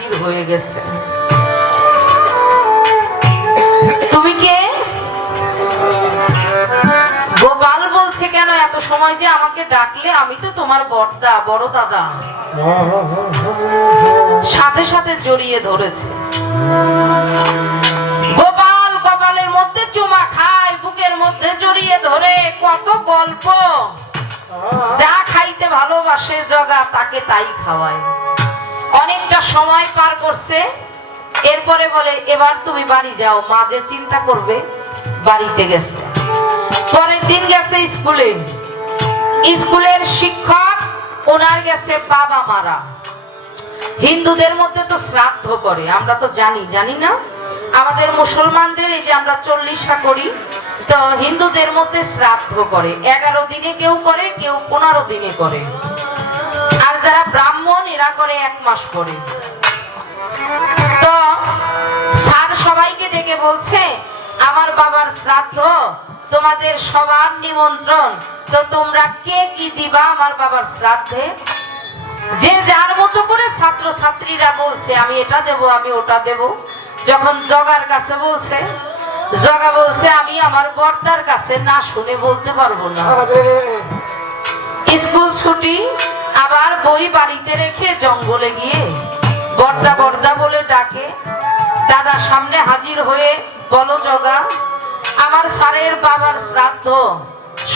হাজির হয়ে গেছে। তুমি কে? গোপাল বলছে কেন এত সময় যে আমাকে ডাকলে? আমি তো তোমার বড়দা বড় দাদা। সাথে সাথে জড়িয়ে ধরেছে। গোপাল কপালের মধ্যে চুমা খায়, বুকের মধ্যে জড়িয়ে ধরে। কত গল্প। যা খাইতে ভালোবাসে জগা, তাকে তাই খাওয়ায়। অনেকটা সময় পার করছে। এরপরে বলে, এবার তুমি বাড়ি যাও মাঝে চিন্তা করবে, বাড়িতে গেছে। পরের দিন গেছে স্কুলে। স্কুলের শিক্ষক ওনার গেছে বাবা মারা। হিন্দুদের মধ্যে তো শ্রাদ্ধ করে, আমরা তো জানি জানি না? আমাদের মুসলমানদের এই যে আমরা চল্লিশা করি, তো হিন্দুদের মধ্যে শ্রাদ্ধ করে। এগারো দিনে কেউ করে, কেউ পনেরো দিনে করে। আর যারা ব্রাহ্মণ এরা করে এক মাস করে তো স্যার সবাইকে ডেকে বলছে আমার বাবার শ্রাদ্ধ তোমাদের সবার নিমন্ত্রণ। তো তোমরা কে কি দিবা আমার বাবার শ্রাদ্ধে? যে যার মতো করে ছাত্র ছাত্রীরা বলছে আমি এটা দেব আমি ওটা দেব। যখন জগার কাছে বলছে জগা বলছে আমি আমার বর্দার কাছে না শুনে বলতে পারব না। স্কুল ছুটি আবার বই বাড়িতে রেখে জঙ্গলে গিয়ে বর্দা বর্দা বলে ডাকে, দাদা, সামনে হাজির হয়ে বলো জগা, আমার স্যারের বাবার শ্রাদ্ধ,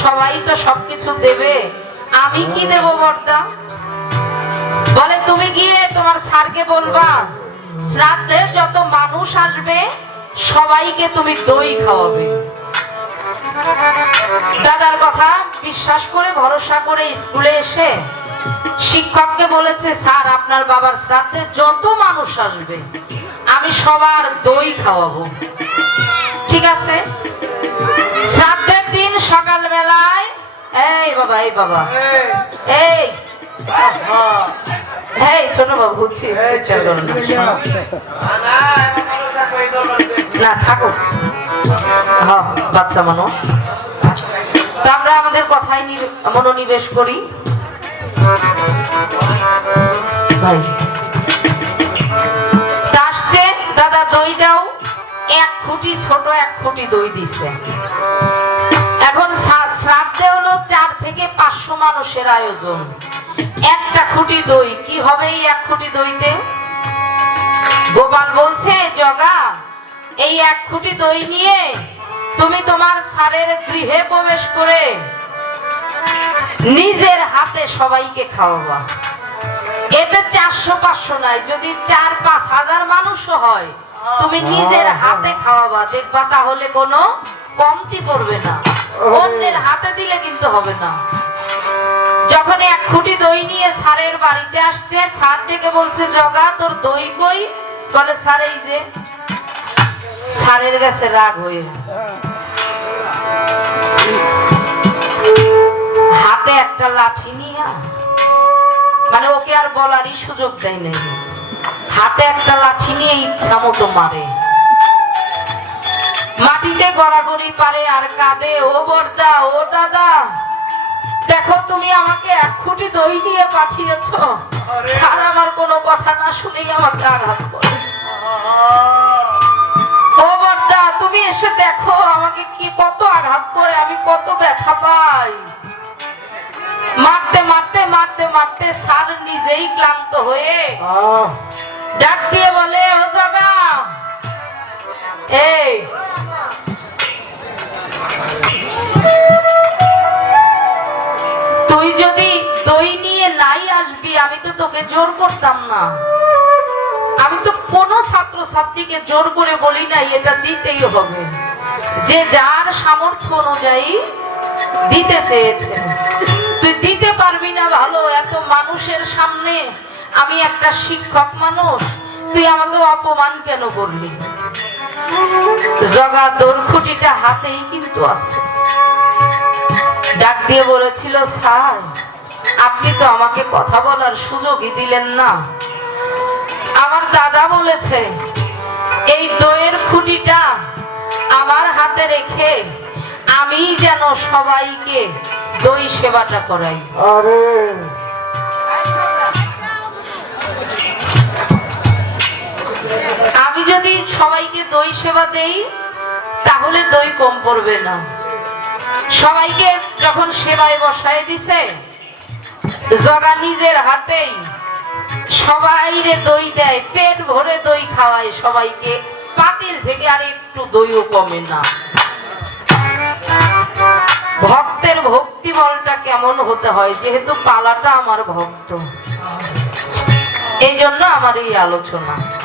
সবাই তো সবকিছু দেবে, আমি কি দেব বর্দা বলে, তুমি গিয়ে তোমার স্যারকে বলবা, শ্রাদ্ধে যত মানুষ আসবে, সবাইকে তুমি দই খাওয়াবে। দাদার কথা বিশ্বাস করে, ভরসা করে স্কুলে এসে শিক্ষককে বলেছে স্যার আপনার বাবার শ্রাদ্ধে যত মানুষ আসবে আমি সবার দই খাওয়াবো। ঠিক আছে? শ্রাদ্ধের দিন সকালবেলায় এই বাবা এই বাবা এই এই ছোট বাবু বুঝছি না। না থাকো। বাচ্চা মানুষ। তো আমরা আমাদের কথায় মনোনিবেশ করি। পাঁচশো মানুষের আয়োজন। একটা খুঁটি দই, কি হবে এই এক খুঁটি দইতে? গোপাল বলছে, জগা, এই এক খুঁটি দই নিয়ে তুমি তোমার স্যারের গৃহে প্রবেশ করে নিজের হাতে সবাইকে খাওয়াবা। এতে চারশো, পাঁচশো নাই, যদি চার, পাঁচ হাজার মানুষও হয়, তুমি নিজের হাতে খাওয়াবা। দেখবা তাহলে কোনো কমতি পড়বে না। অন্যের হাতে দিলে কিন্তু হবে না। যখন এক খুঁটি দই নিয়ে স্যারের বাড়িতে আসছে, স্যার ডেকে বলছে, জগা, তোর দই কই? বলে, স্যার, এই যে, স্যারের কাছে রাগ হয়ে একটা লাঠি নিয়ে মানে ওকে আর বলারই সুযোগ দেয় নাই। হাতে একটা লাঠি নিয়ে ইচ্ছা মতো মারে। মাটিতে গড়াগড়ি পারে আর কাঁদে ও বর্দা ও দাদা দেখো তুমি আমাকে এক খুঁটি দই নিয়ে পাঠিয়েছ। স্যার আমার কোনো কথা না শুনেই আমাকে আঘাত করে। ও বর্দা তুমি এসে দেখো আমাকে কি কত আঘাত করে আমি কত ব্যথা পাই। মারতে মারতে মারতে মারতে সার নিজেই ক্লান্ত হয়ে ডাক দিয়ে বলে ও জগা এই তুই যদি দই নিয়ে নাই আসবি আমি তো তোকে জোর করতাম না। আমি তো কোনো ছাত্র ছাত্রীকে জোর করে বলি নাই এটা দিতেই হবে। যে যার সামর্থ্য অনুযায়ী দিতে চেয়েছে। তুই দিতে পারবি না ভালো, এত মানুষের সামনে আমি একটা শিক্ষক মানুষ, তুই আমাকে অপমান কেন করলি? জগা দোরখুটিটা হাতেই কিন্তু আছে। ডাক দিয়ে বলেছিল, স্যার, আপনি তো আমাকে কথা বলার সুযোগই দিলেন না। আমার দাদা বলেছে, এই দইয়ের খুঁটিটা আমার হাতে রেখে আমি যেন সবাইকে দই সেবাটা করাই। আরে। যদি সবাইকে দই সেবা দেই তাহলে দই কম পড়বে না। সবাইকে যখন সেবায় বসায় দিছে জগা নিজের হাতেই সবাই রে দই দেয় পেট ভরে দই খাওয়ায় সবাইকে। পাতিল থেকে আর একটু দইও কমে না। ভক্তের ভক্তি বলটা কেমন হতে হয়? যেহেতু পালাটা আমার ভক্ত। এই জন্য আমার এই আলোচনা।